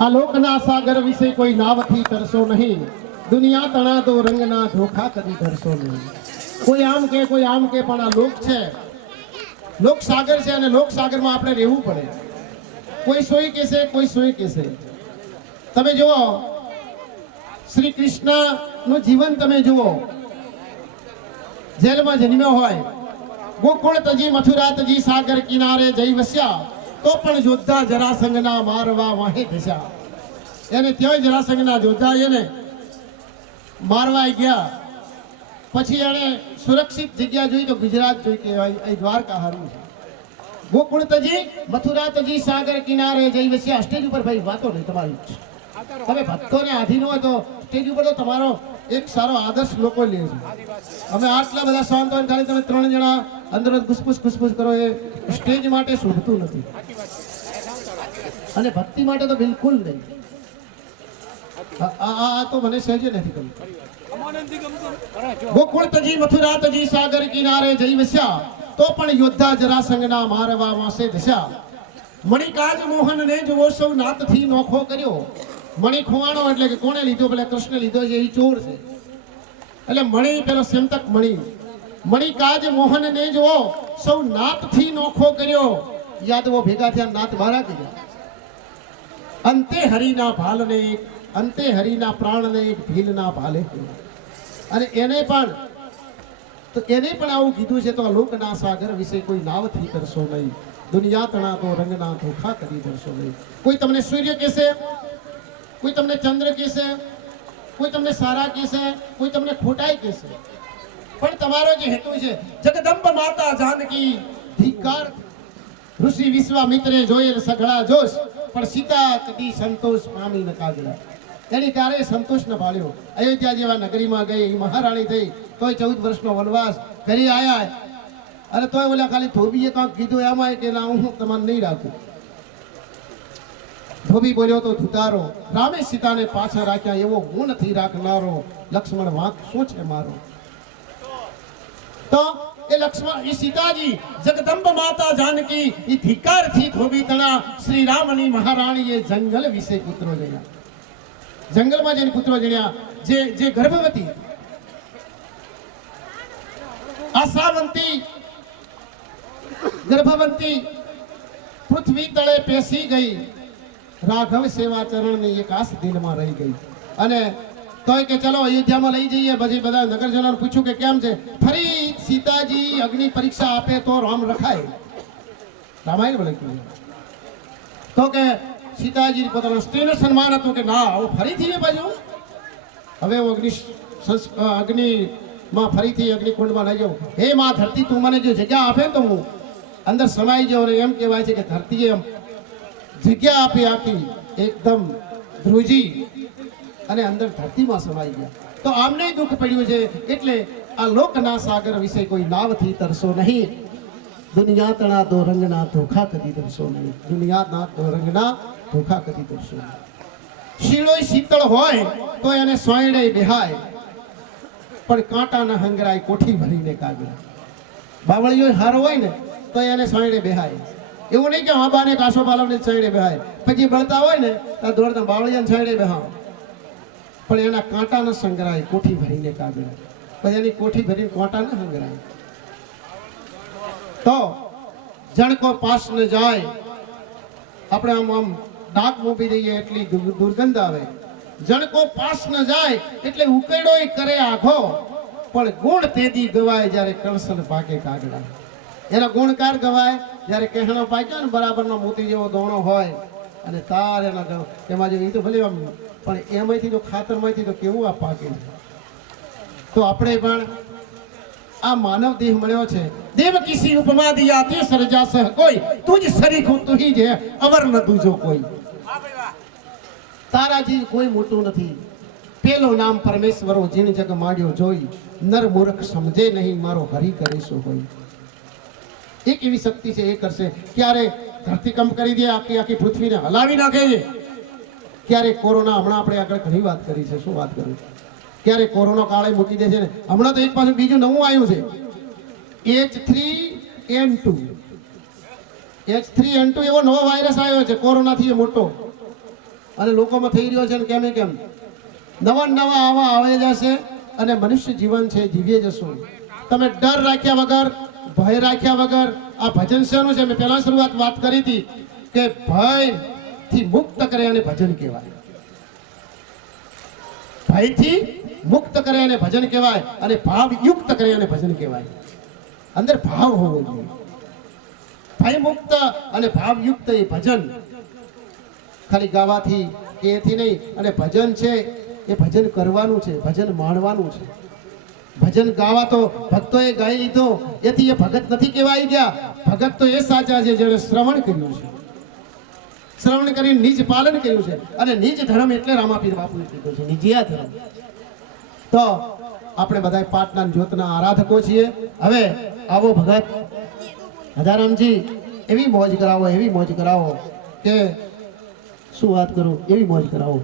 આ લોકના સાગર વિશે કોઈ નાવથી તરસો નહીં, દુનિયા તણા તો રંગના ધોખા કદી ધરશો નહીં. કોઈ આમ કે પણ આ લોક છે, લોક સાગર છે અને લોક સાગરમાં આપણે રહેવું પડે. કોઈ સોય કહેશે, કોઈ સોય કહેશે. તમે જુઓ શ્રી કૃષ્ણનું જીવન, તમે જુઓ જેલમાં જન્મ્યો હોય, ગોકુળ તજી મથુરા તજી સાગર કિનારે જઈ વસ્યા, તો પણ યોદ્ધા જરાસંઘના મારવા વાહે ધસ્યા. એને ત્યાં જરાસંઘના યોદ્ધા એને મારવા ગયા. પછી એને સુરક્ષિત જગ્યા જોઈ તો ગુજરાત જોઈ કે અહીં દ્વારકા હારું છે. ગોકુળ તજી મથુરા તજી સાગર કિનારે જઈ વસ્યા. સ્ટેજ ઉપર ભાઈ વાતો નહીં તમારી, તમે ભક્તોને આધીન હોય તો સ્ટેજ ઉપર તો તમારો એક સારો આદર્શ લોકો લે છે. અમે આટલા બધા શાંત હોય ખાલી તમે 3 જણા અંદર ખુશપુશ કરો, એ સ્ટેજ માટે શોભતું નથી અને ભક્તિ માટે તો બિલકુલ નહીં. આ તો મને સહેજે નથી કહ્યું. ગોકુળ તજી મથુરા તજી સાગર કિનારે જઈ વસ્યા, તો પણ યોદ્ધા જરાસંઘના મારવા વાસે ધસ્યા. મણિકાજ મોહનને જોવો સૌ નાતથી નોખો કર્યો. મણિ ખોવાણો એટલે કે કોણે લીધો? પેલા કૃષ્ણ લીધો છે, એ ચોર છે. એટલે મણિ પેલો સેમતક મણિ. મણિકાજ મોહનને જોવો સૌ નાતથી નોખો કર્યો. યાદવો ભેગા થયા, નાત મારા કર્યા. અંતે હરિના ભાલને એક, અંતે હરિના પ્રાણને એક ભીલના ભાલે. અને એને પણ આવું કીધું છે. તો લોકના સાગર વિશે કોઈ નાવથી કરશો નહીં, દુનિયા તણા તો રંગના ધોખા કરી ધરશો નહીં. કોઈ તમને સૂર્ય કહેશે, કોઈ તમને ચંદ્ર કહેશે, કોઈ તમને સારા કહેશે, કોઈ તમને ખોટાઈ કહેશે, પણ તમારો જે હેતુ છે જગદંબ માતા જાનકી ધિક્કાર. ઋષિ વિશ્વામિત્રે જોયે સઘળા જોશ, પણ સીતા કદી સંતોષ પામી ન કાગડા. એની ક્યારેય સંતોષ ન પાડ્યો. અયોધ્યા જેવા નગરીમાં ગઈ, મહારાણી થઈ, તોય 14 વર્ષનો વનવાસ કરી આયા. અને તોય ઓલા ખાલી ધોબીએ કાંક કીધું એમાં કે ના, હું તમારે નહીં રાખું. ધોબી બોલ્યો તો ધુતારો, રામે સીતાને પાછા રાખ્યા, એવો હું નથી રાખનારો. લક્ષ્મણ વાંક શું છે મારો? તો એ લક્ષ્મણ, એ સીતાજી જગદંબ માતા જાનકી એ ધિક્કારથી ધોબી તણા શ્રી રામની મહારાણીએ જંગલ વિશે પુત્રો જણ્યા. જંગલમાં જઈને પુત્રો જણ્યા. જે ગર્ભવતી આશાવંતી ગર્ભવંતી પૃથ્વી તળે પેસી ગઈ. રાઘવ સેવા ચરણની એક આસ દિલમાં રહી ગઈ. અને તોય કે ચલો અયોધ્યામાં લઈ જઈએ. પછી બધા નગરજનોને પૂછ્યું કે કેમ છે? ફરી સીતાજી અગ્નિ પરીક્ષા આપે તો રામ રખાય. રામાયણ બોલે તો કે સીતાજી પોતાના સ્ત્રીનું સન્માન હતું કે ના, હવે ફરીથી બાજુ હવે હું અગ્નિમાં ફરીથી અગ્નિકુંડમાં લઈ જાઉં. હે માં ધરતી, તું મને જો જગ્યા આપે તો હું અંદર સમાઈ જાઉં. એમ કહેવાય છે કે ધરતીએ એમ જગ્યા આપી, આખી એકદમ ધ્રુજી અને અંદર ધરતીમાં સમાઈ ગયા. તો આમને દુઃખ પડ્યું છે. એટલે આ લોકના સાગર વિશે કોઈ નાવથી તરશો નહીં, દુનિયા તણા તો રંગના ધોખા કદી ધરશો નહીં. દુનિયાના તો રંગના ધોખા કદી ધરશો નહીં. શીળોય શીતળ હોય તો એને સોયડે બેહાય, પણ કાંટા ના હંગરાય કોઠી ભરીને કાગડા. બાવળીઓ હારો હોય ને તો એને સોયડે બેહાય. એવું નહીં કે આંબાને કાસો પાલવને સોયડે બેહાય. પછી બળતા હોય ને તો દોડતા બાવળિયાને સોયડે બેહાવ, પણ એના કાંટા ન સંગ્રાય કોઠી ભરીને કાગડા. પછી એની કોઠી ભરીને કાંટા ન સંગ્રાય. તો જણકો પાસ ન જાય. આપણે આમ ડાક મોપી દઈએ એટલી દુર્ગંધ આવે. જણકો પાસ ન જાય એટલે ઉકેડોય કરે આઘો, પણ ગુણ તેદી ગવાય જ્યારે કણસલ પાકે કાગડા. એના ગુણકાર ગવાય જ્યારે કહેણો પાક્યો ને બરાબરનો મોતી જેવો દોણો હોય અને તાર એના એમાં જો એ તો ભલે આમ, પણ એમાંથી તો ખાતરમાંથી તો કેવું આ પાકે. તો આપણે પણ આ માનવ દેહ મળ્યો છે. દેવ કિસી ઉપમા દિયા તે સર્જા સહ કોઈ, તુજ સરીખું તુહી જે અવર ન દૂજો કોઈ. તારાજી કોઈ મોટું નથી. પેલો નામ પરમેશ્વરો જીણ જગ માંડ્યો જોઈ, નર મૂર્ખ સમજે નહીં મારો હરિ કરે શું હોય. એક એવી શક્તિ છે, એ કરશે. ક્યારે ધરતીકંપ કરી દે, આખી પૃથ્વીને હલાવી નાખે છે. ક્યારે કોરોના, હમણાં આપણે આગળ ઘણી વાત કરી છે, શું વાત કરું, ક્યારે કોરોના કાળે મૂકી દે છે ને. હમણાં તો એક પાછું બીજું નવું આવ્યું છે, H3N2. H3N2 એવો નવો વાયરસ આવ્યો છે, કોરોનાથી મોટો. અને લોકોમાં થઈ રહ્યો છે ને કેમ કેમ નવા નવા આવા આવે જશે અને મનુષ્ય જીવન છે જીવીએ જશું. તમે ડર રાખ્યા વગર, ભય રાખ્યા વગર આ ભજન શેનું છે? મેં પહેલા શરૂઆત વાત કરી હતી કે ભયથી મુક્ત કરે અને ભજન કહેવાય. ભયથી મુક્ત કરે અને ભજન કહેવાય, અને ભાવયુક્ત કરે અને ભજન કહેવાય. અંદર ભાવ હોવો જોઈએ. ભય મુક્ત અને ભાવયુક્ત એ ભજન ખાલી ગાવાથી કે એથી નહીં. અને ભજન છે એ ભજન કરવાનું છે, ભજન માણવાનું છે. ભજન ગાવા તો ભક્તોએ ગાઈ લીધો એથી એ ભગત નથી કહેવાય ગયા. ભગત તો એ સાચા છે જેણે શ્રવણ કર્યું છે, શ્રવણ કરીને નિજ પાલન કર્યું છે. અને નિજ ધર્મ એટલે રામાપીર બાપુએ કીધું છે, નિજિયા ધર્મ. તો આપણે બધા પાટના જ્યોતના આરાધકો છીએ. હવે આવો ભગત હજારામજી, એવી મોજ કરાવો, એવી મોજ કરાવો કે શું વાત કરું, એવી મોજ કરાવો.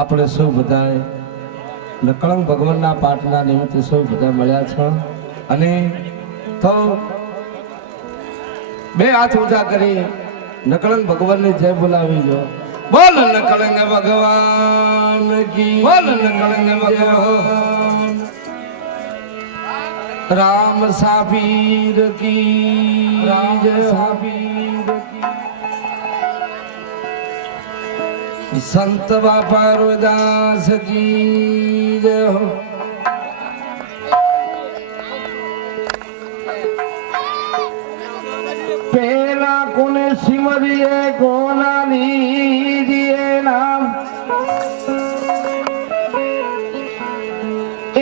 આપણે સૌ બધા નકળંગ ભગવાનના પાઠના નિમિત્તે સૌ બધા મળ્યા છો. અને તો બે હાથ ઊંચા કરી નકળંગ ભગવાનની જય બોલાવી જો. બોલ નકળંગ ભગવાન કી, બોલ નકળંગ ભગવાન. રામ સાબીર કી, રામ સાબીર કી. સંત બાપા રોદાસ કી જય હો. પેલા કોને સિમરીએ કોના લીધીએ નામ,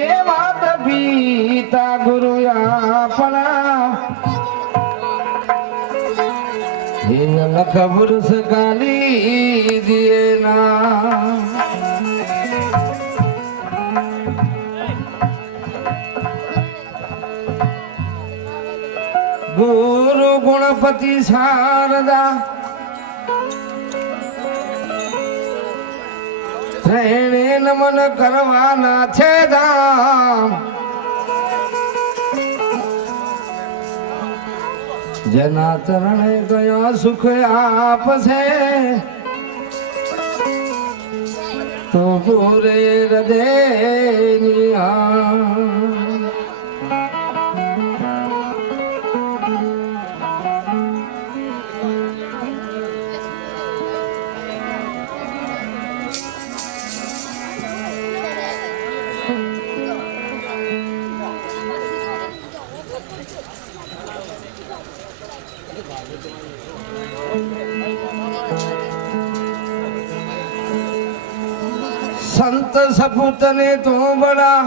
એ માત પિતા ગુરુ આપણા, એ લખ પુરુષ કાલી દિયે ના. ગુરુ ગુણપતિ શારદા ત્રણે નમન કરવાના છે ધામ. જેના ચરણે ગયા સુખ આપશે, તો પૂરે હૃદયની સંત સપૂત ને તો બડા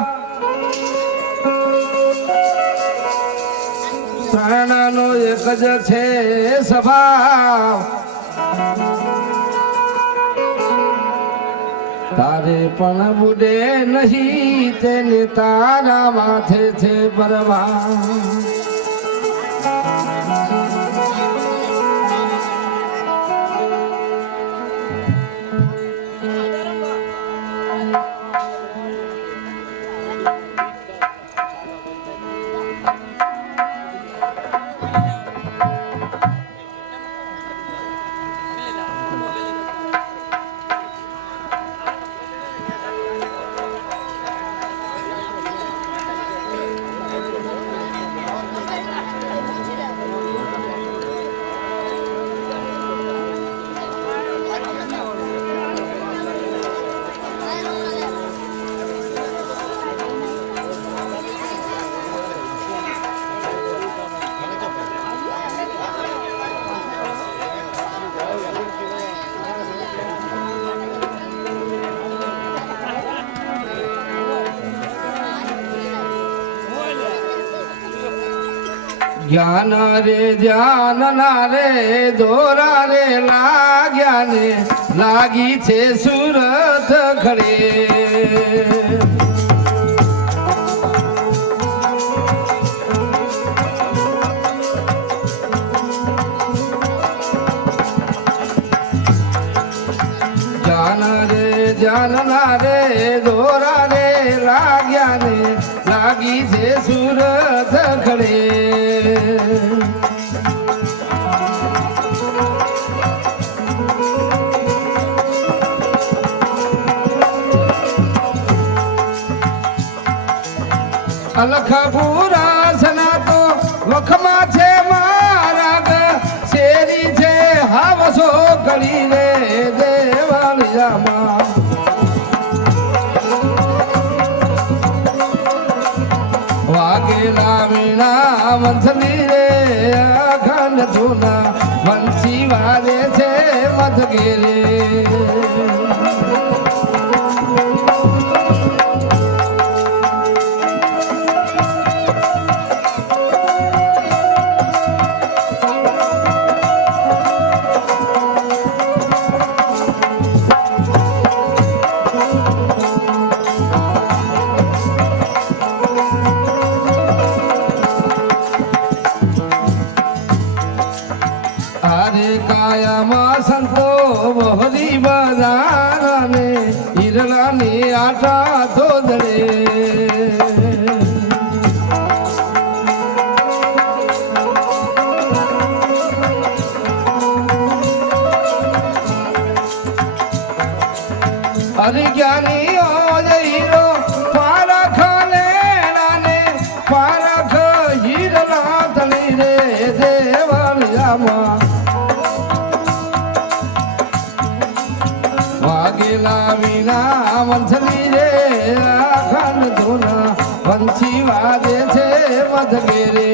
પ્રાણનો એક જ છે સ્વભાવ. તારે પણ બુડે નહીં, તેને તારા માથે છે પરવા. જ્ઞાન રે ધ્યાન ના રે દોરા રે લાગ્યા ને લાગી છે સુરત ખડે. જ્ઞાન રે જાનના રે દોરા રે લાગ્યા ને લાગી છે સુરત ખડે અલખપુરા સના તો વખમાં છે મારા શેરી છે હાવસો કરી રે દેવાલિયામાં વાગેલા વીણા વંશલી રે અખંડ ધૂના વંશી વારે છે મધગેરે કાયામાં સંતો બહરી બજારાને ઈરલાની આટા ધોદડે અરિજ્ઞાની હીરો પારખ લેણાને પારખ હીરલા તળી રે દેવાલિયામાં વાગેલા વીણા વંશલી રે અખંડ ધૂના વંશી વાદે છે મધગેરે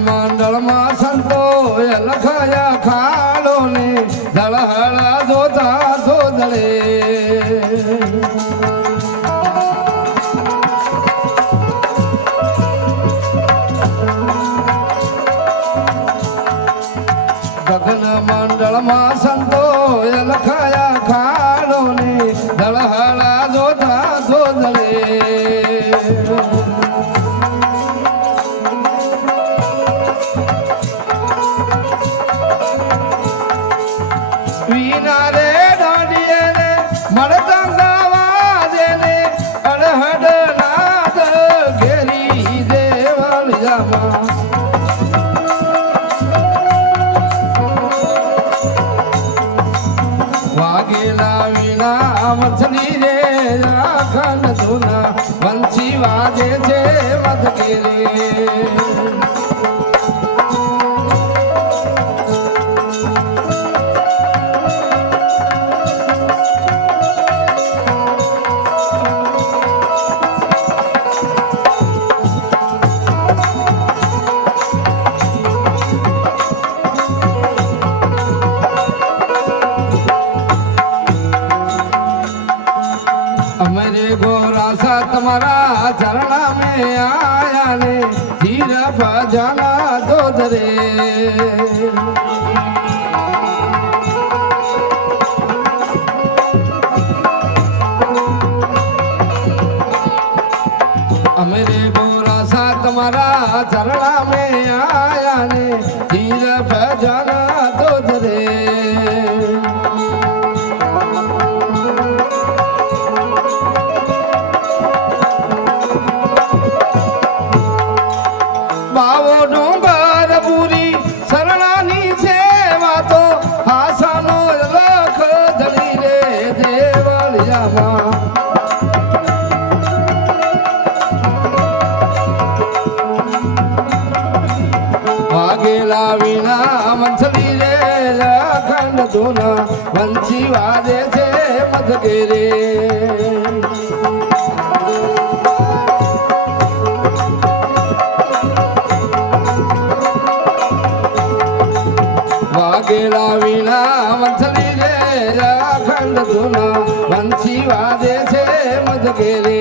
મંડળમાં સંતો લખાયા ખાડો ને દળહળા જોતા ધોદળે ગગન મંડળમાં સંતો લખાયા ખાડો ને દળહળા જોતા ધોદળે વીના રે દાંડીએ રે મળતા વાજે ને અડહડ નાદ ઘેરી દેવાલિયામાં વાગેલા વીણા વંશલી રે અખંડ ધૂના વંશી વાજે છે મધગેરે मेरे गोरा सा तुम्हारा चरणा में आया ने धीर भजना दो दरे मेरे गोरा सा तुम्हारा चरणा में आया ने धीर भजना दो दरे બાવો ડુંગર પૂરી શરણાની સેવા તો હાસાનો લખ ધરી રે દેવાલિયામાં વાગેલા વીણા વંશલી રે અખંડ ધૂના વંશી વાદે છે મધગેરે વાગેલા વીણા વંશલી રે ચાંદ ધૂના વંશી વાદે છે મજગેરે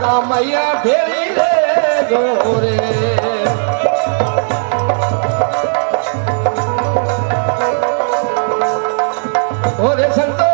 કામૈયા ફેરી રે ગોરે ઓરે સંતો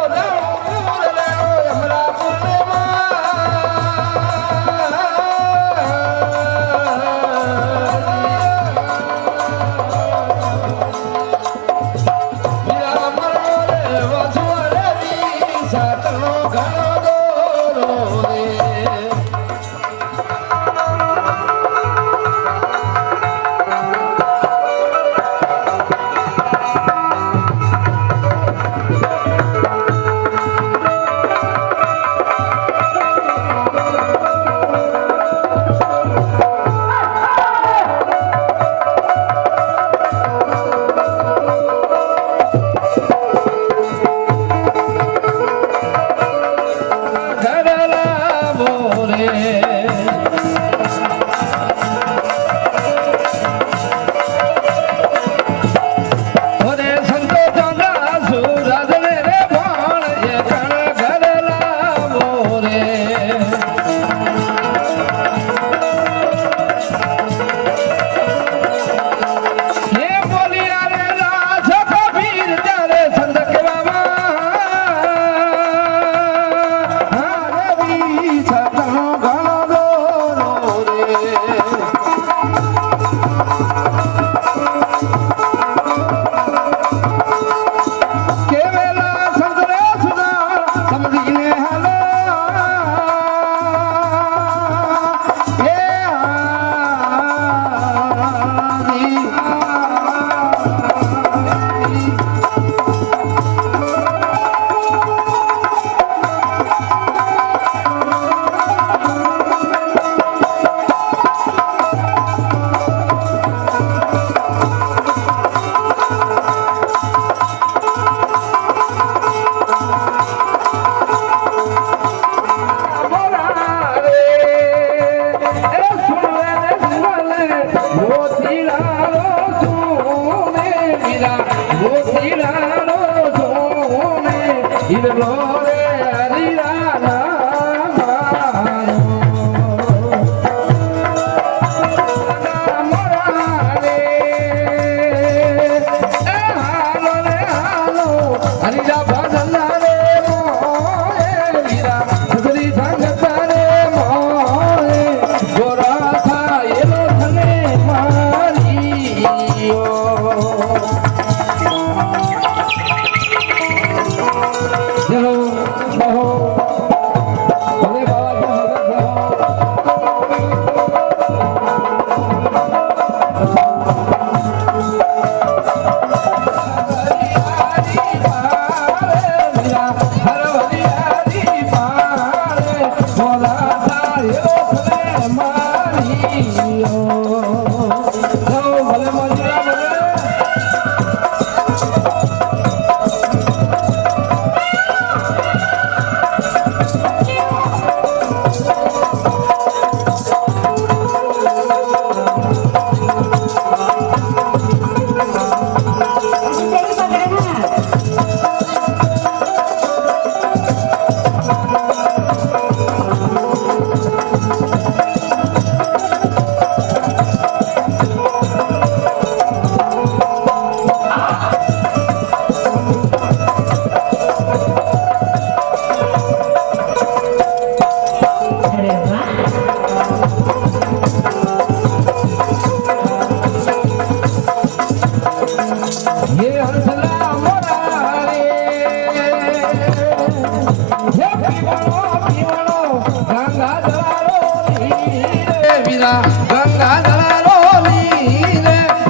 ભલે મજૂરા ભલે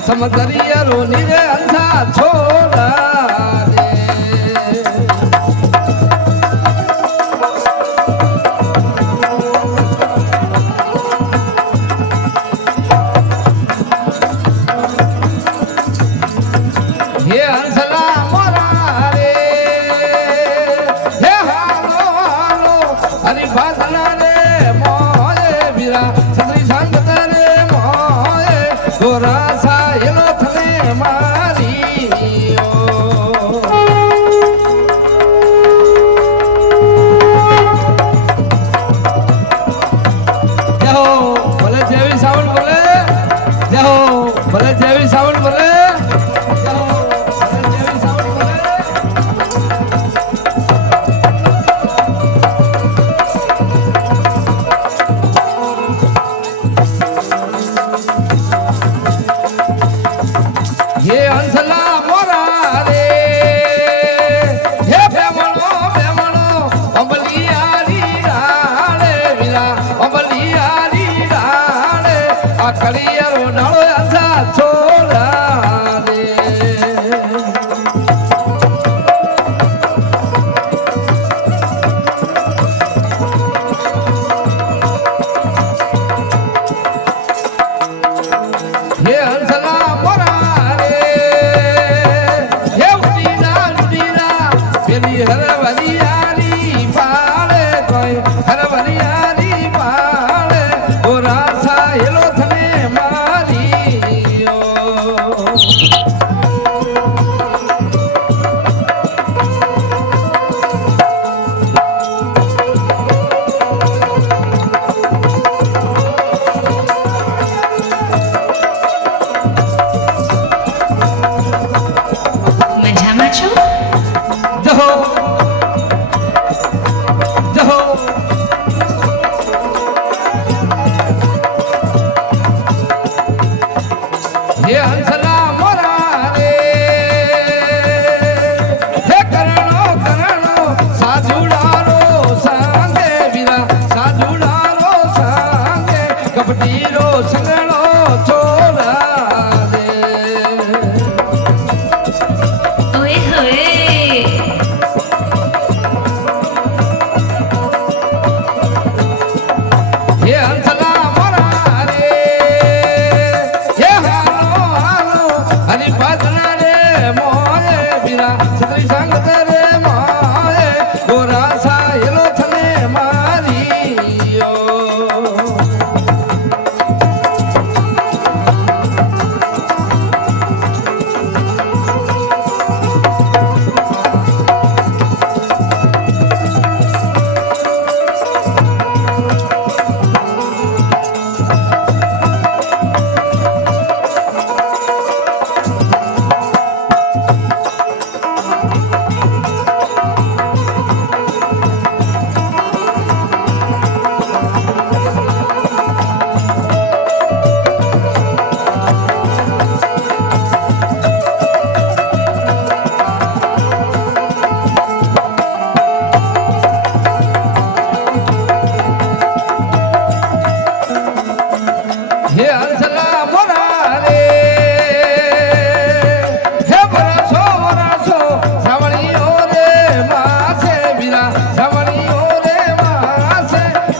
સમદરિયા રોની રે અંસા છોડા દે હે હંસલા મોરા રે હે હાલો હાલો હરી ભાતના રે મોએ વીરા સદરી સંગત રે મોએ ગોરા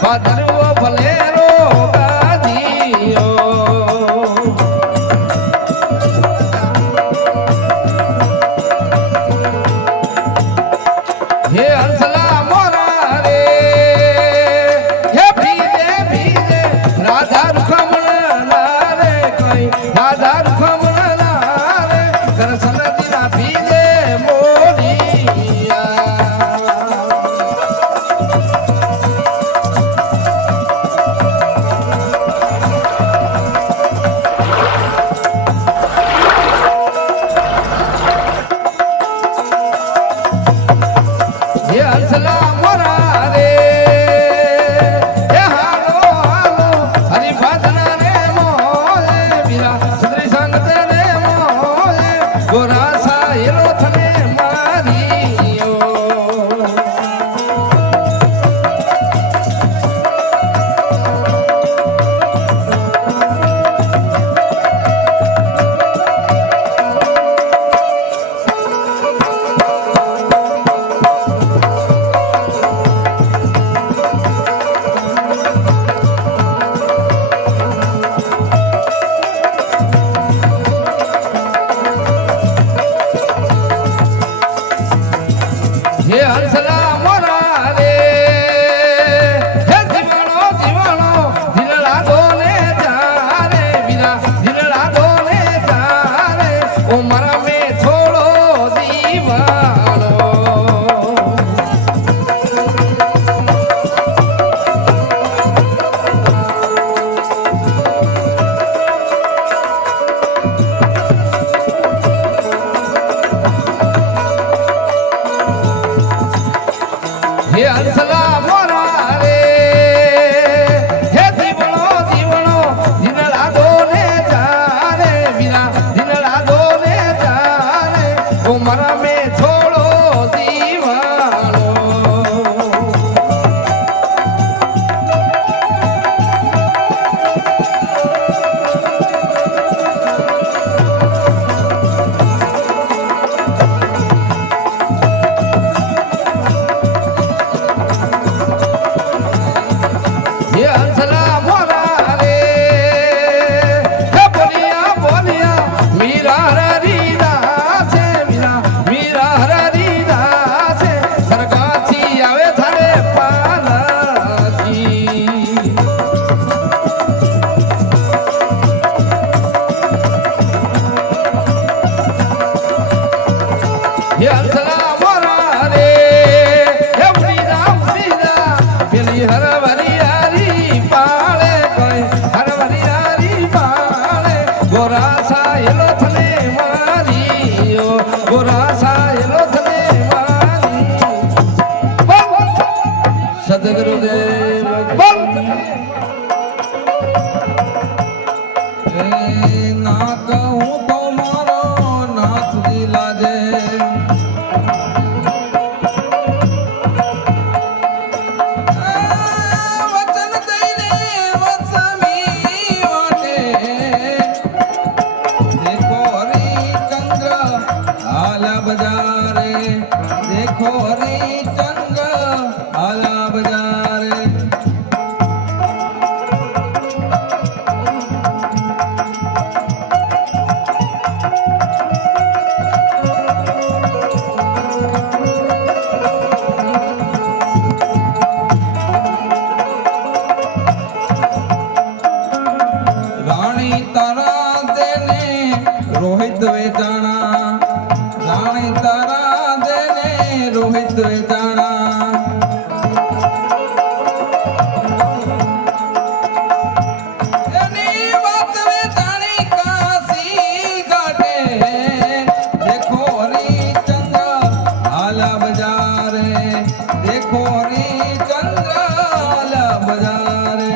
ભાદરવો ભલેરો ગાદી એ ના કહું તો મારો નાથજી લાજે. વચન દઈને વસમી વાટે દેખો હરિચંદ્ર આલા બજારે, દેખો હરિચંદ્ર આલા બજારે. રાણી તારા દેને રોહિત વેચાણા, રાણી તારા દેને રોહિત વેચાણા. એની વાત વેચાણી કાશી ઘાટે, દેખો હરિચંદ્ર આલા બજારે, દેખો હરિચંદ્ર આલા બજારે.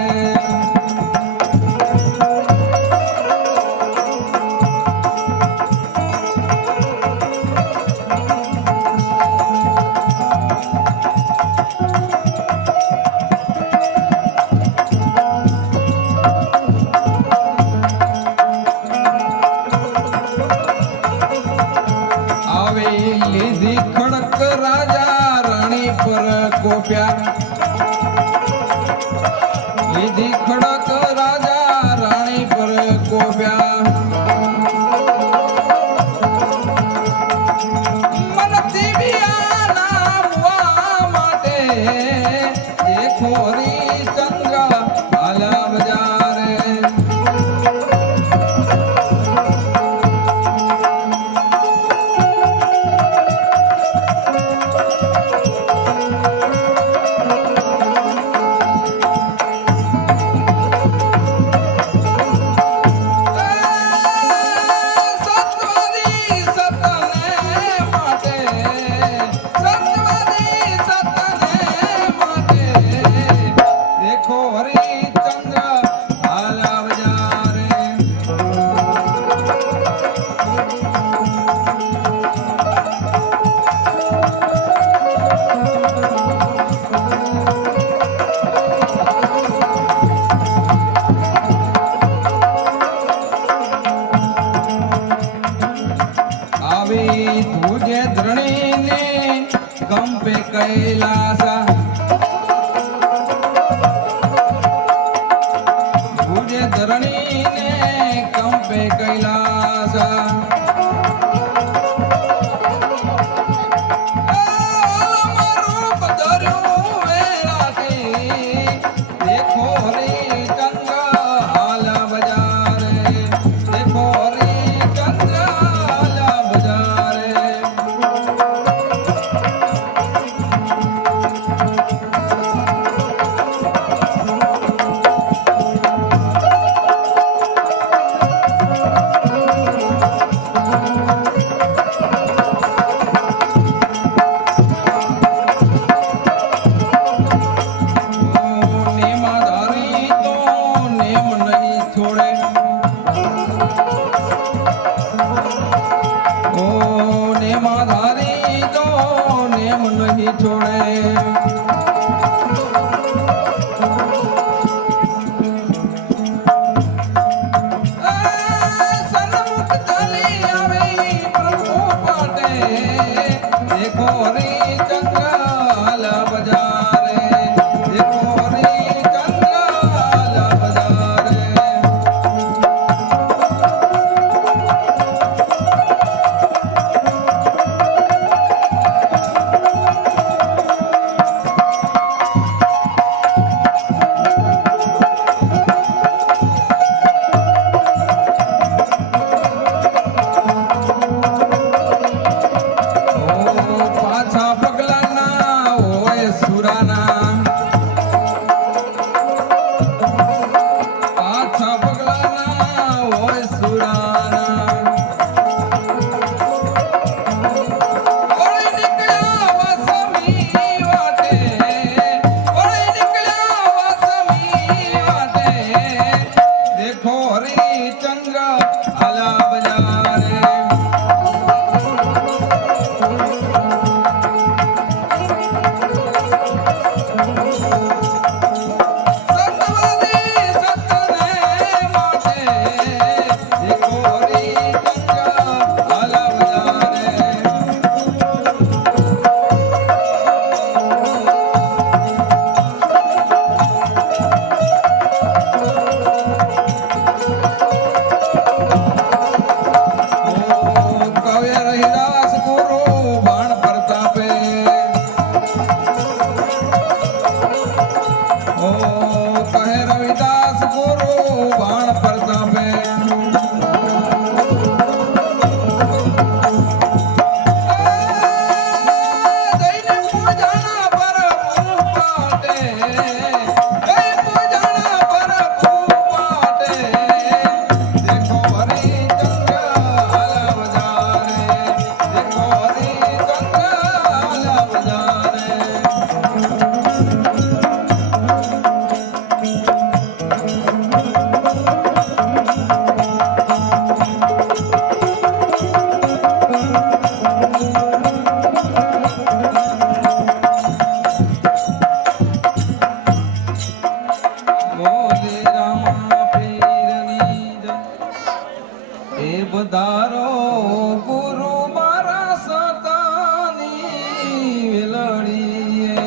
આવે લીધી ખડક રાજા રાણી પર કોપ્યા, લીધી ખડક રાજા રાણી પર કોપ્યા. મનથી બિયાના મુવા માટે દેખો હરિચંદ્ર આલા બજારે. સત્વદી સતને માટે, સત્વદી સતને માટે દેખો હરિચંદ્ર આલા બજારે. આવી તુજે ધરણીને કંપે કૈલાસા, તુજે ધરણીને કંપે કૈલાસા. રૂપ ધર્યું વેરાથી દેખો હરિચંદ્ર આલા બજારે, દેખો હરિચંદ્ર આલા બજારે. હરિચંદ્ર આલા બજારે સતવદી સતને માટે દેખો હરિચંદ્ર આલા બજારે કવે રહિદાસ ગુરુ બાણ પ્રતાપે ઓ કહે રવિદાસ ગુરુ બાણ પ્રતાપે દઈને પૂજાના પર પાટે દઈ પૂજાના પર પાટે દેખો હરિચંદ્ર આલા બજારે દેખો હરિચંદ્ર આલા બજારે બોલે રામા પીરની જય એ બધારો ગુરુ મારા સતાની વેલડીએ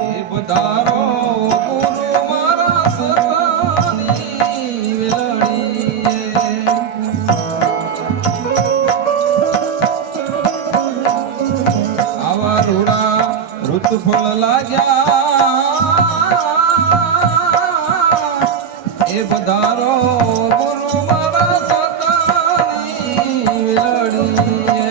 એ બધારો ગુરુ મારા સતાની વેલડીએ આવા રૂડા ઋતુફળ લાગ્યા એ બધારો ગુરુ મારા સતાની વેલડીએ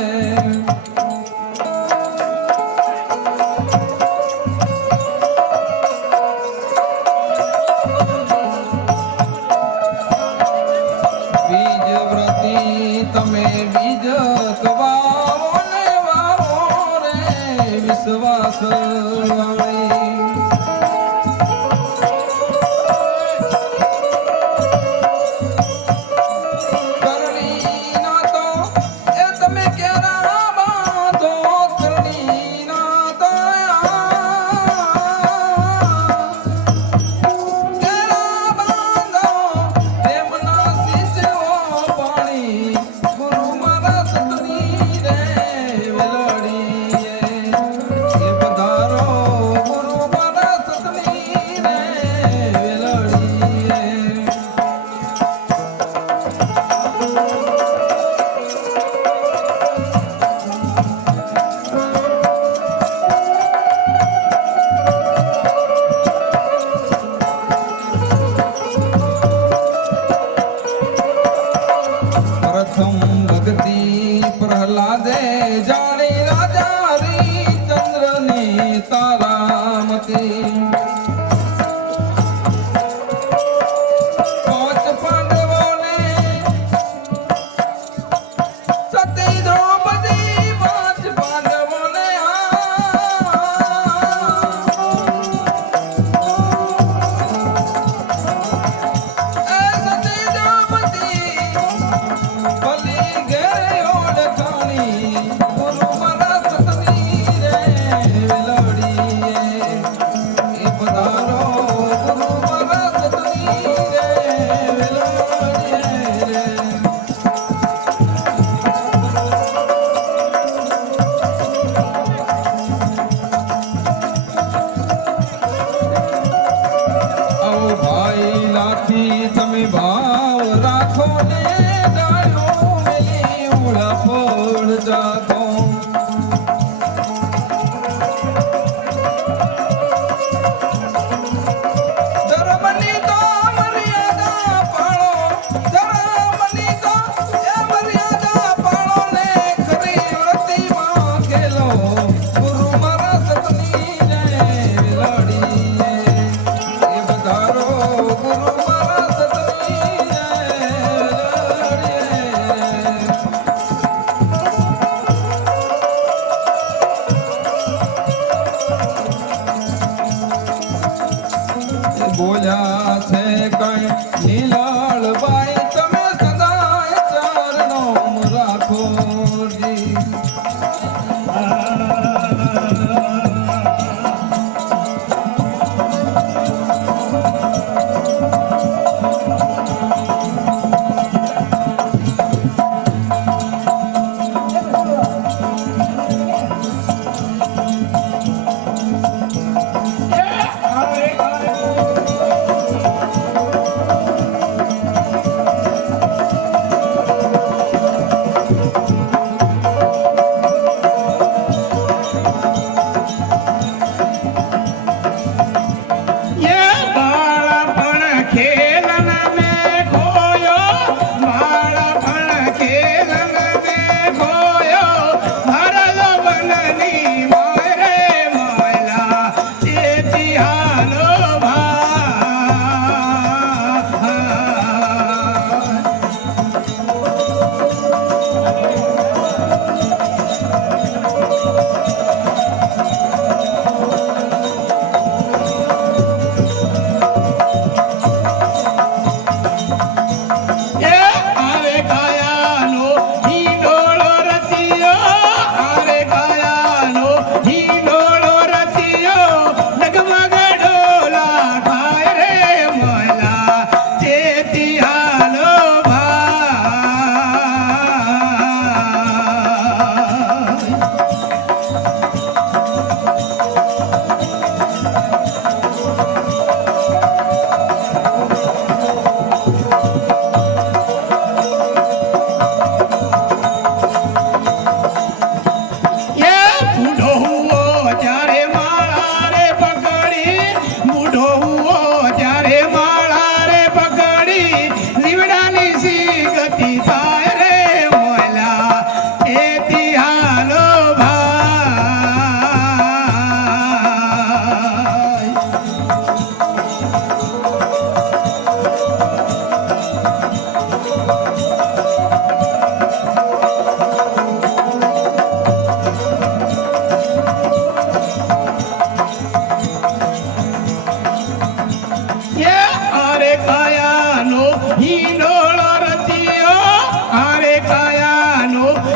બીજ વ્રતી તમે બીજ કવાવો ને વાવો રે વિશ્વાસ વાળી કરણી ના તો એ તમે ક્યારા બાંધો કરણી ના તો કેરા બાંધો તેમના શિષ્યો પાણી ગુરુ મારા સતની રે વેલડીએ એ પધારો ગુરુ મારા સતની રે વેલડીએ પ્રથમ ભક્તિ પ્રહલાદે જાણી રાજા હરિચંદ્રની તારામતી પાંચ પાંડવોને સતી દ્રૌપદી પાંચ પાંડવોને સતી દ્રૌપદી ભલી ઘેરે ઓળખાણી ગુરુ મારા સતની રે વેલડી બોલ્યા છે કઈ નીલાળબાઈ તમે સદાય ચરણો રાખો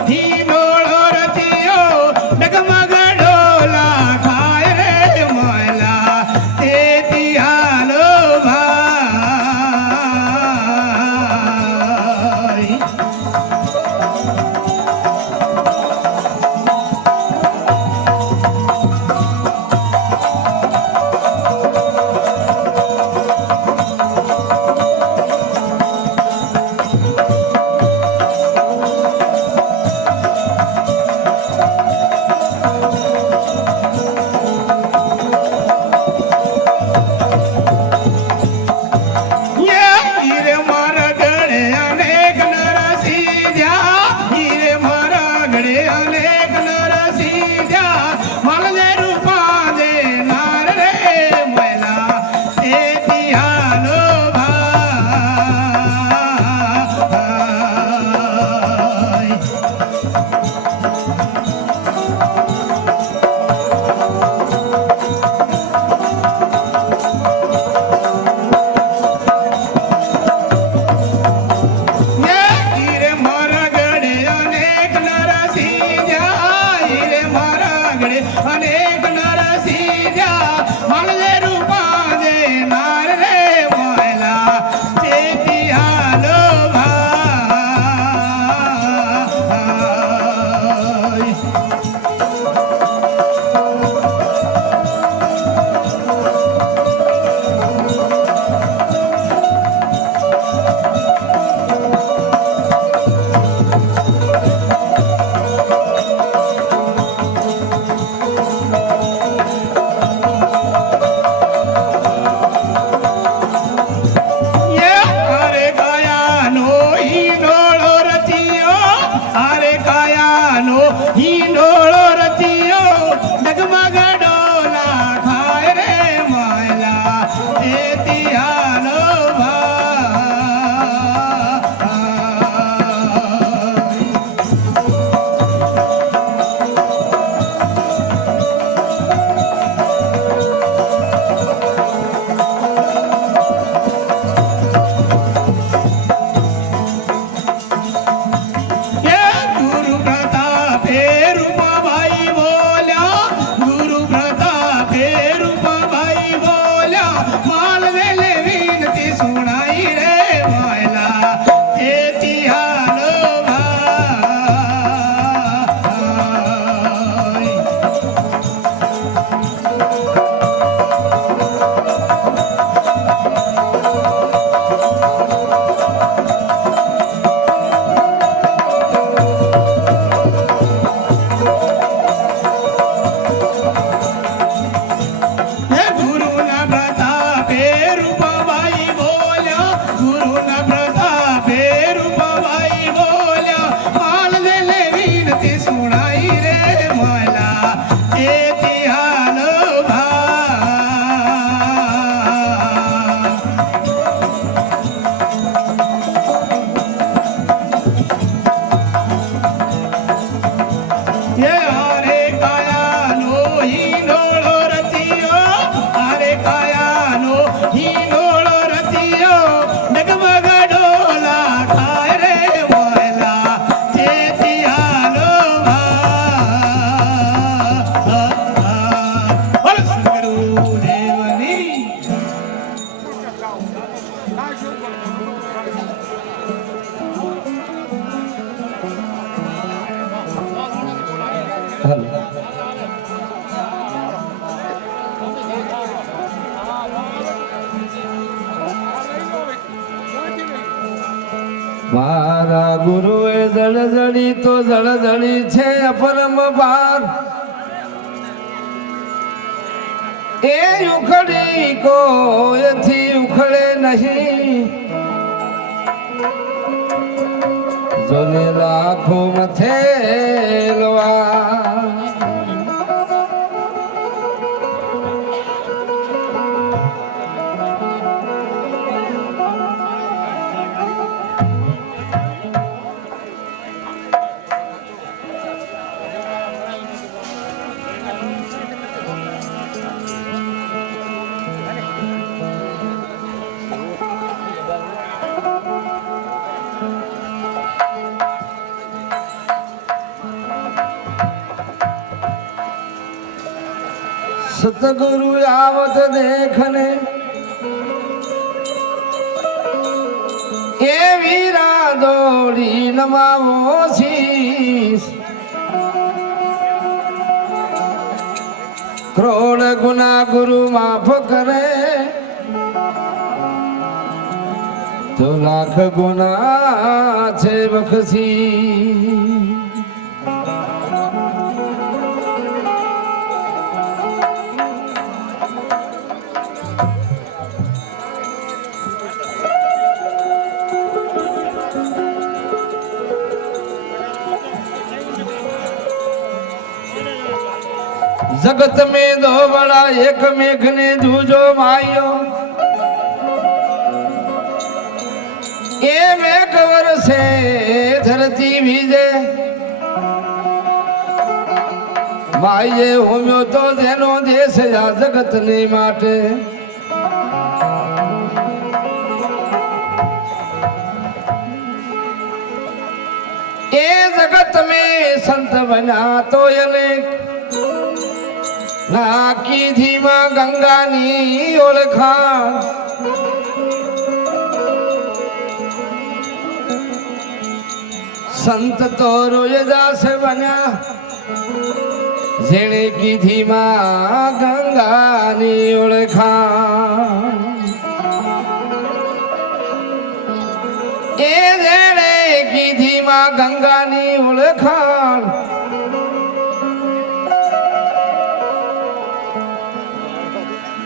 જી મારા ગુરુએ જળજળી તો જળજળી છે અપરમ પાર એ ઉખડી કોયથી ઉખડે નહીં જોને લાખો મથેલવા સતગુરુ આવત દેખને એ વીરા દોડી નમાવો શીશ કરોડ ગુના ગુરુ માફ કરે તો લાખ ગુના છે બખશી जगत में दो बड़ा एक मेघ ने जूझो मायो ये मेघ वर्षे धरती भीजे माये होम्यो तो जेनो देश या जगत ने माटे ये जगत में संत बना तो अनेक નાકી ધીમા ગંગાની ઓળખાણ સંત તો રોયદાસ બન્યા જેણે કીધીમાં ગંગાની ઓળખાણ એ જેણે કીધીમાં ગંગાની ઓળખાણ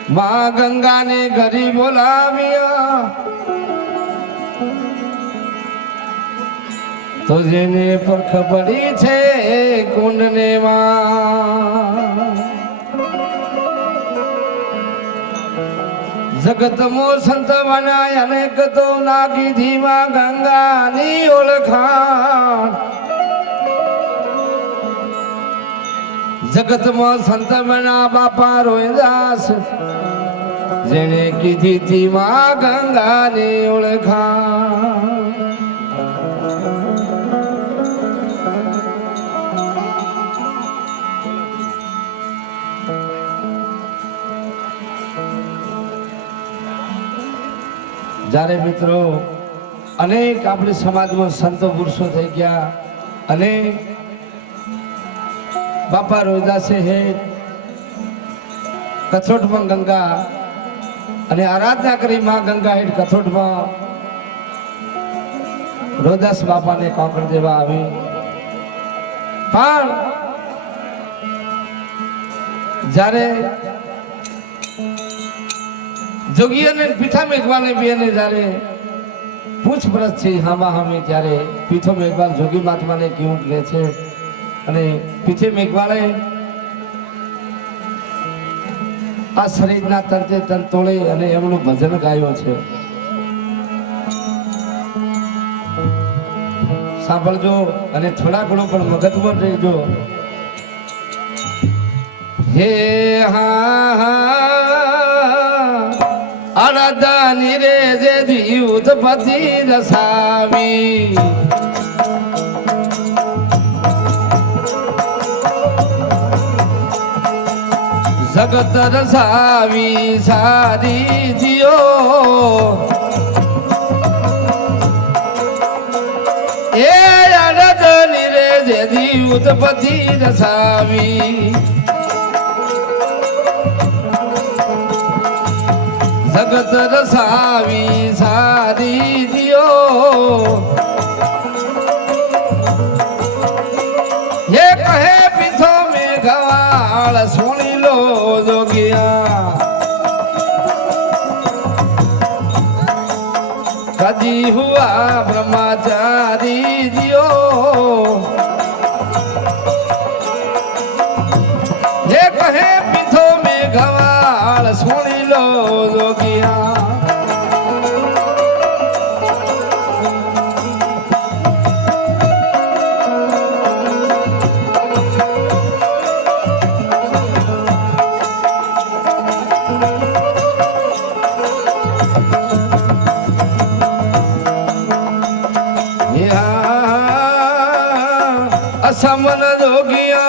माँ गंगा ने घरी बोलाविया तो जेने परख पड़ी छे कुंड ने मां जगत मो संत बनाय अनेक तो नागी धीमा गंगा नी ओळखाण जगत में संत बना बापा रोहिदास जेने कीधी थी मां गंगा ने ओळखाण जारे मित्रों अनेक अपने समाज में संतो पुरुषों थई गया अनेक बापा रोहिदासे है कथोट में गंगा अने आराधना करी मां गंगा हेठ कथोट में रोहिदास बापा ने कांकड़ देवा आवी पण जारे जोगिया ने पीठा मेघवाले भी ने जारे पूछपरछ थी हामा हामी त्यारे पीठो मेघवाल जोगी महात्मा ने क्यों कहे छे અને પીછે મેઘવાળે આ શરીરના તંતે તન તોડે અને એમનું ભજન ગાયો છે સાંભળજો અને થોડા ઘણો પણ મગજમાં રહેજો હે હા આરાધની રે જે ઉત્પત્તિ રસાવી जगत रसावी सारी दियो ए अनद निरे जेदी उत्पत्ति रसावी जगत रसावी सारी दियो ગવાળ સુણી લો જોગિયા કદી હુઆ બ્રહ્મચારી દિયો ये कहे पीथो में गवाल सुनी लो जोगिया असमन जोगिया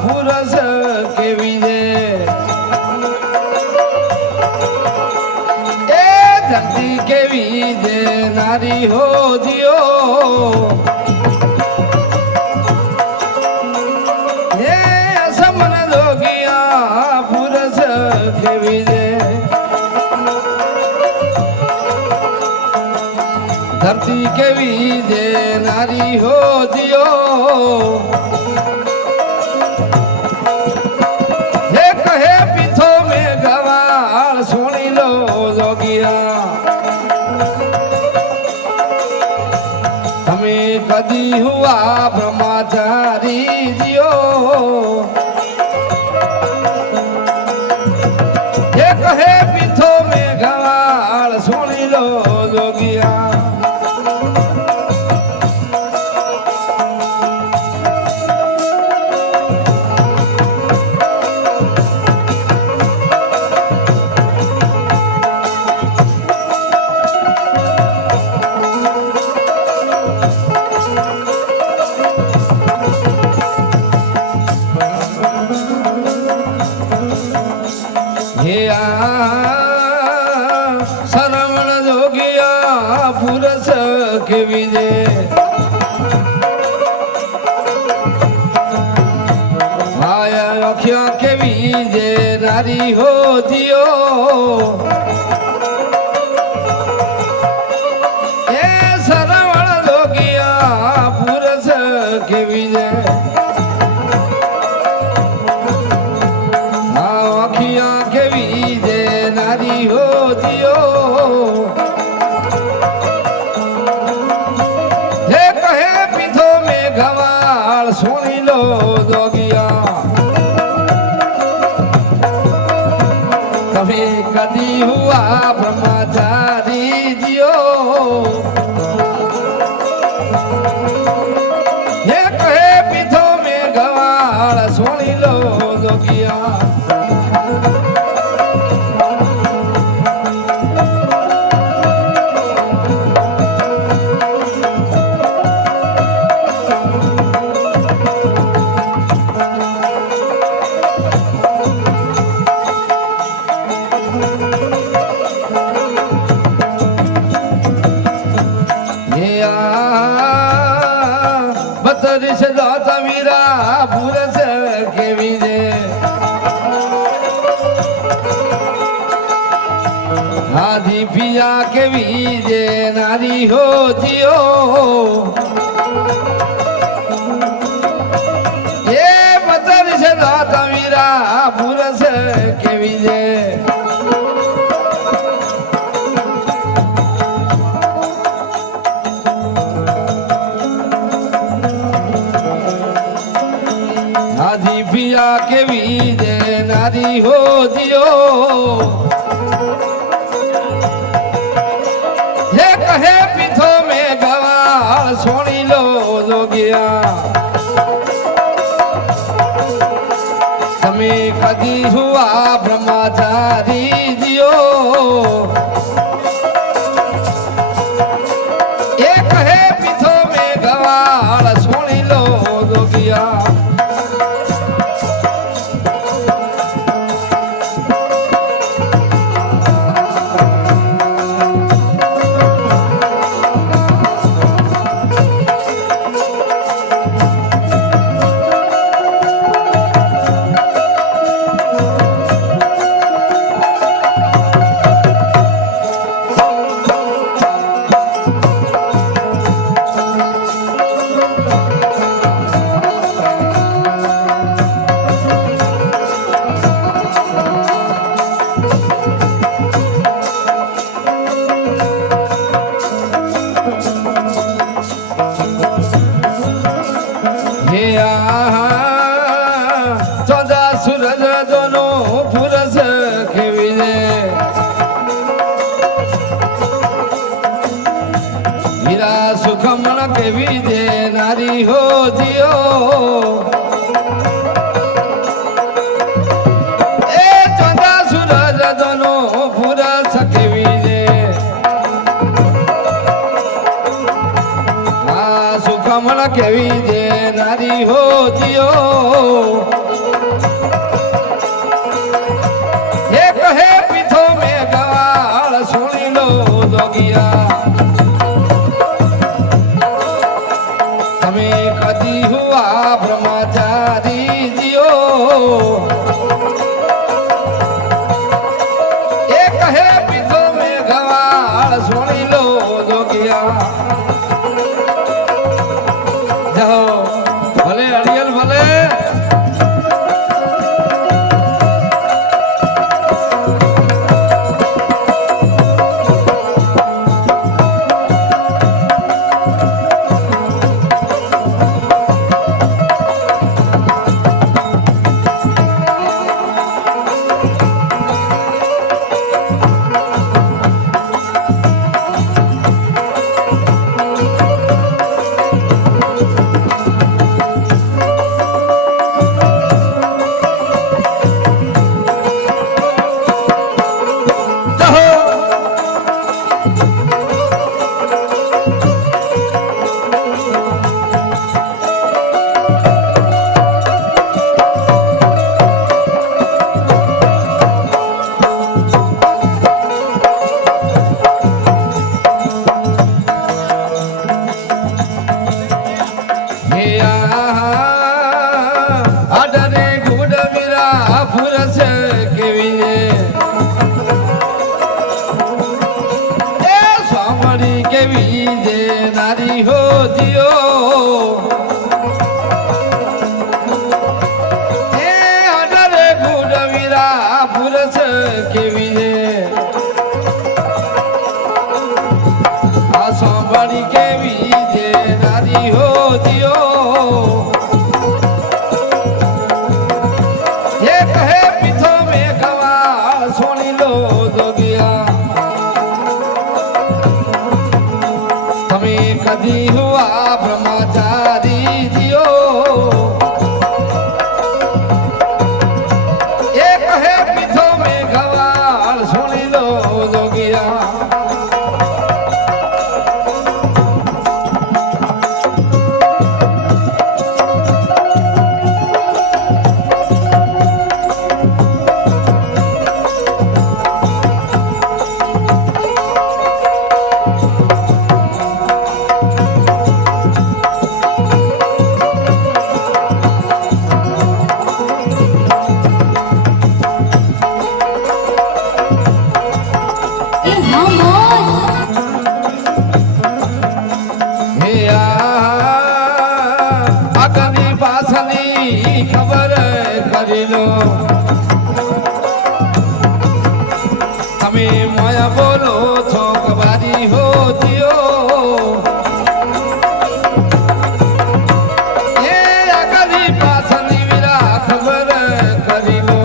फुरस के विजे ए धरती के विजे नारी हो दियो ये असमन जोगिया फुरस के विजे धरती के विजे नारी हो दियो ये कहे पीथो में गवाल सुनी लो जोगिया हमें कदी हुआ ब्रह्मचारी दियो ये कहे पीथो में गवाल सुनी लो जोगिया सरवण जोगिया पुरस के विजे आया अखिया के विजे नारी हो दियो ए सरवण जोगिया पुरस के विजे नारी हो दियो हे कहे पीथो में गवाल सुनी लो जोगिया कभी कदी हुआ ब्रह्मचारी जियो हे कहे पीथो में गवाल सुनी लो जोगिया बतरिश दाता मीरा पुरस के विजे आधी पिया के विजे नारी हो दियो ये बतरिश दाता मीरा पुरस के विजे आधी पिया के विजे नारी हो दियो ये कहे पीथो में गवाल सुनी लो जोगिया तमे कदी हुआ ब्रह्मचारी दियो ये कहे पीथो में गवाल सुनी लो जोगिया સૂરજનો પુરસ ખેવી દે હીરા સુખમણ કેવી દે નારી હો દિયો એ ચોદા સૂરજનો પુરસ ખેવી દે આ સુખમણ કેવી દે નારી હો દિયો હે કહે પીથો મેં ગવાળ સુણી લો દોગિયા તમે કદી હુઆ બ્રહ્મચારી દિયો એ કહે પીથો મેં ગવાળ સુણી લો દોગિયા જાઓ ભલે અડિયલ ભલે નારી હો દિયો એ અડરે ગુડવીરા પુરસ કેવી રે આ સાંભળી કેવી દે નારી હો દિયો એ કહે પીથો મેં ગવા સોની લો દોગિયા તમે કદી હુઆ બ્રહ્મચારી દિયો એ કહે પીથો મેં ગવાળ સુણી લો દોગિયા ખબર કરી લો તમે મોયા બોલો છો કબારી હો દિયો એ આગળની પાછળની વીરા ખબર કરી લો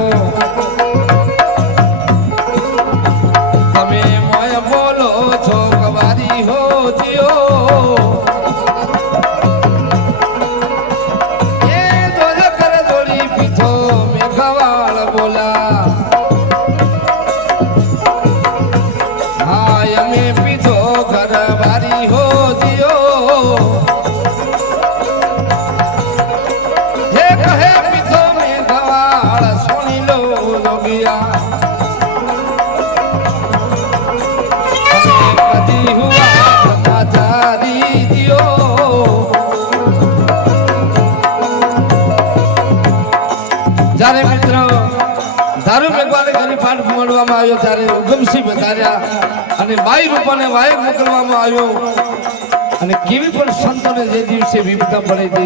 તમે મોયા બોલો છો કબારી હો દિયો જ્યારે મિત્ર દારૂ મેઘવાને ઘરે પાઠ મળવામાં આવ્યો ત્યારે ઉગમસિંહ વધાર્યા અને બાઈ રૂપાને વાયક મોકલવામાં આવ્યો અને કેવી પણ સંતોને જે દિવસે વિપદા પડે તે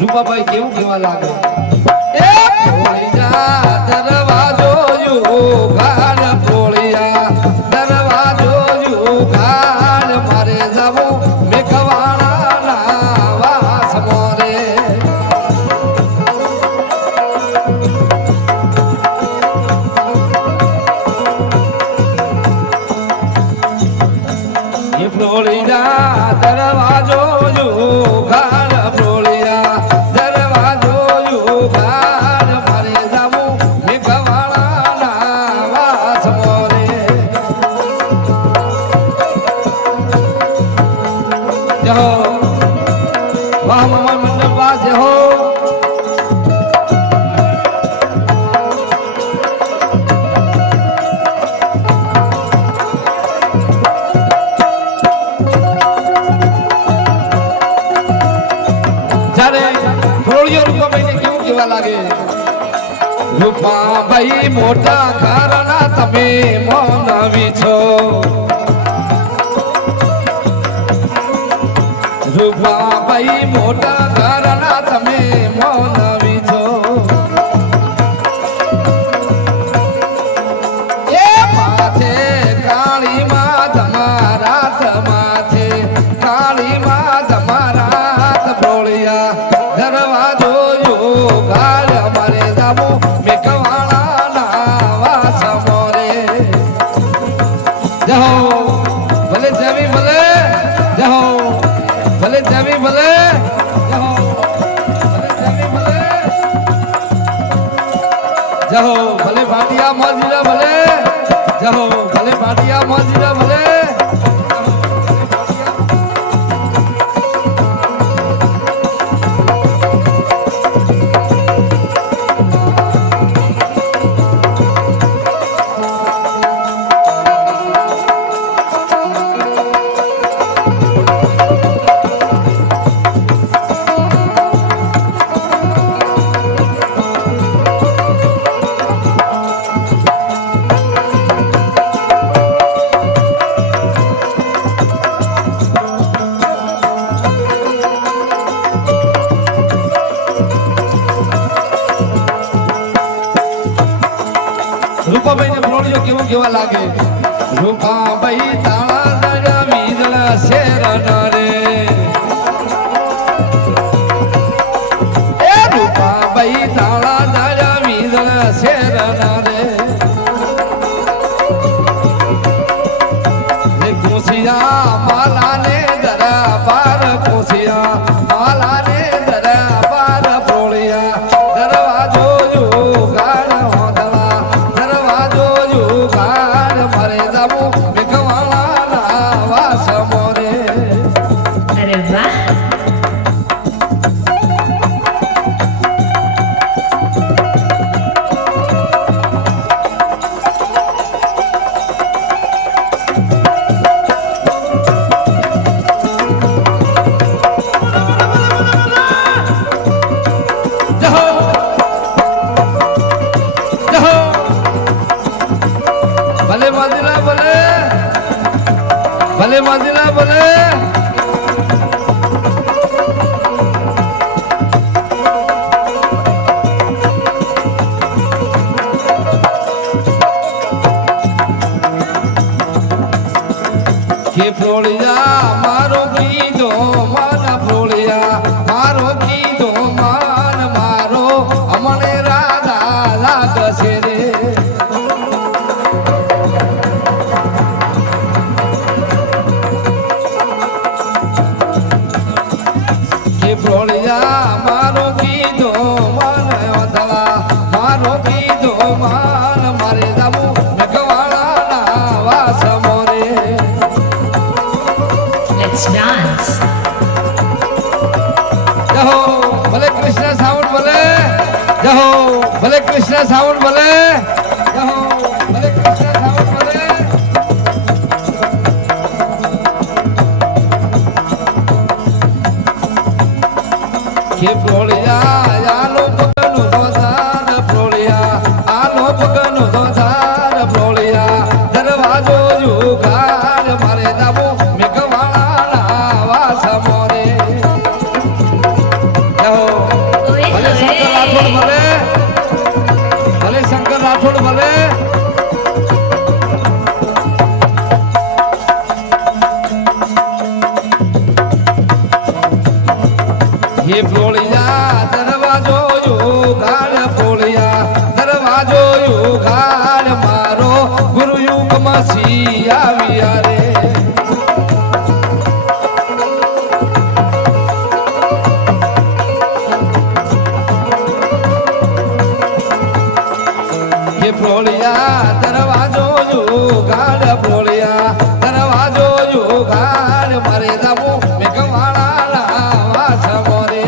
રૂપાભાઈ કેવું કહેવા લાગે એ પોળિયા દરવાજો યુગાડ પોળિયા દરવાજો યુગાડ મારે જાવો મેઘવાણા વાસ મોરે રૂપા ભાઈ મોટા ઘરના તમે મોનવી છો રૂપા ભાઈ મોટા ઘરના તમે મોનવી છો એ માથે કાળી માં તમારા માથે કાળી માં તમારા પ્રોળિયા દરવાજો ગાળ અમારે દાબો મેકવાળા નાવા સમોરે જહો ભલે દેવી ભલે જહો ભલે દેવી ભલે જહો ભલે દેવી ભલે જહો ભલે ભાટિયા મોજીરા ભલે જહો ભલે ભાટિયા મોજીરા ભલે રૂપાભાઈ ને પ્રોડિયો કેવું કેવા લાગે રૂપાભાઈ તાળા દાડા મીદળા શેરના રે એ રૂપાભાઈ તાળા દાડા મીદળા શેરના રે એ ખુશિયા માલા ને દરા પાર ખુશિયા માલા ને દરા પાર પ્રોડિયા દરવાજો ગાળ હોદલા દરવાજો ગાળ મારે દાબો મેકવાળા નાવા સમોરે અરે વાહ જહો જહો ભલે મંદિરા ભલે ભલે મંદિરા ભલે કે પ્રોળિયા મારો કીધો મારા પ્રોળિયા મારો કીધો માન મારો અમને રાધા લાગશે રે કે પ્રોળિયા મારો કીધો માન ઓધલા મારો કીધો માન મારે દાબુ મેકવાળા નાવા સમોરે let's dance જહો ભલે કૃષ્ણ સાઉન્ડ ભલે જહો ભલે કૃષ્ણ સાઉન્ડ ભલે જહો ભલે કૃષ્ણ સાઉન્ડ ભલે કે પ્રોળિયા આલો પગનો ધોધાર પ્રોળિયા આલો પગનો ધોધાર પ્રોળિયા દરવાજો જુગાર મારે દાબો મેકવાળા નાવા સમોરે જહો ઓય ભલે શંકર રાઠોડ ભલે ભલે શંકર રાઠોડ ભલે ये प्रोलिया दरवाजो यो गाल प्रोलिया दरवाजो यो गाल मारो गुरु युग मसीहा आविया रे ये प्रोलिया दरवाजो यो गाल प्रोलिया दरवाजो यो गाल मारे दामो मेघवाड़ा लावा समोरे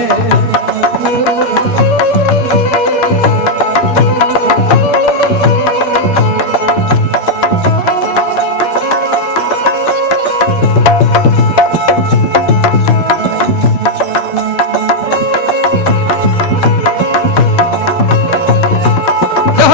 જહો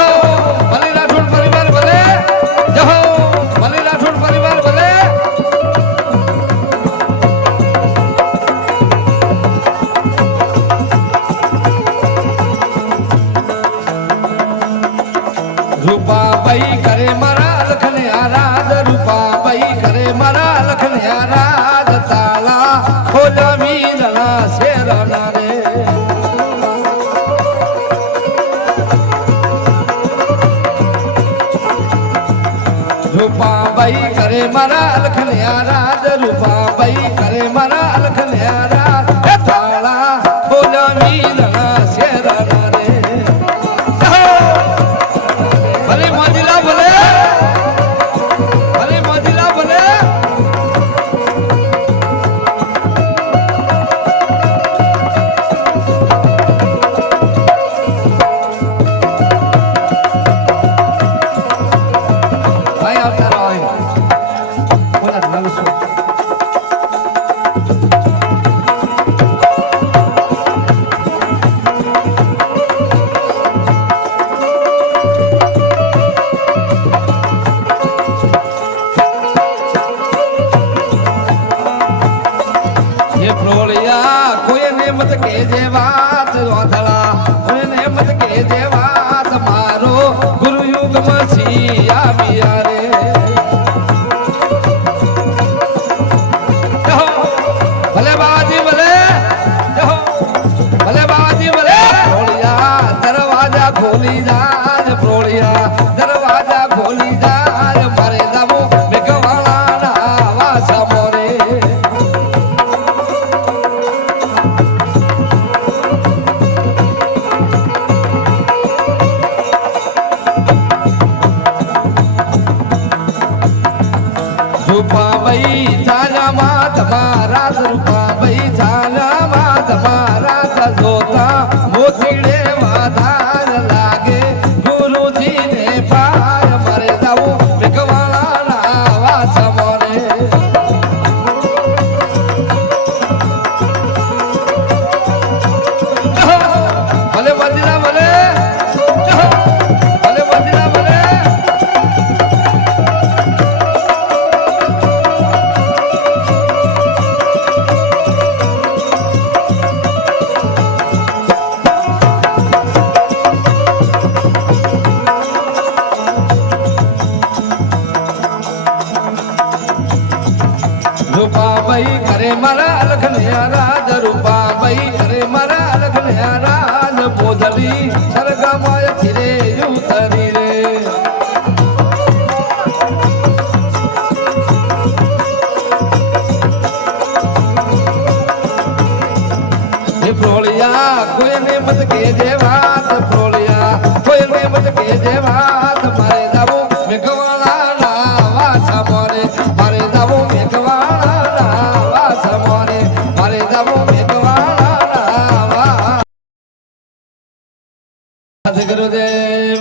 રૂપાબાઈ કરે મારા લખને આરાધ રૂપાબાઈ કરે મારા લખને આરાધ તાળા ખોલા વીરના શેરના રે રૂપાબાઈ કરે મારા લખને આરાધ રૂપાબાઈ કરે મારા લખને આરાધ તાળા ખોલા વીરના શેરના રે ભલે મોજીલા ભલે ભલે મોજીલા ભલે ભાઈ આવતા રહો બોલા નલસો ये प्रोलिया कोई ने मत के जे बात वाथला कोई ने मत के जे बात मारो गुरु युग मसीहा बिया रे भले बाजी भले भले बाजी भले प्रोलिया दरवाजा खोली जाज प्रोलिया दरवाजा खोली जाज मारे दमो बेगवाला ना वासा मोरे રૂપાબાઈ ચાલા માં તમારા રૂપાબાઈ ચાલા માં તમારા જોતા મોતીડે વાધાર લાગે ગુરુજી ને પાર મરે જાવું ભગવાના ના વાસા મોરે ભલે મજલા ભલે ભલે મજલા ભલે રૂપાબાઈ કરે મારા લખને આરાધ રૂપાબાઈ કરે મારા લખને આરાધ પોધલી સરગામાં ફિરે ઉતરી રે એ પ્રોળિયા કોઈને મત કે જે વાત પ્રોળિયા કોઈને મત કે જે વાત મારે જાવું મેઘવાળા ના વાછા મોરે મારે જાવું મેઘવાળા ના વાછા મોરે મારે જાવું મેઘવાળા ના વાછા ગુરુદેવ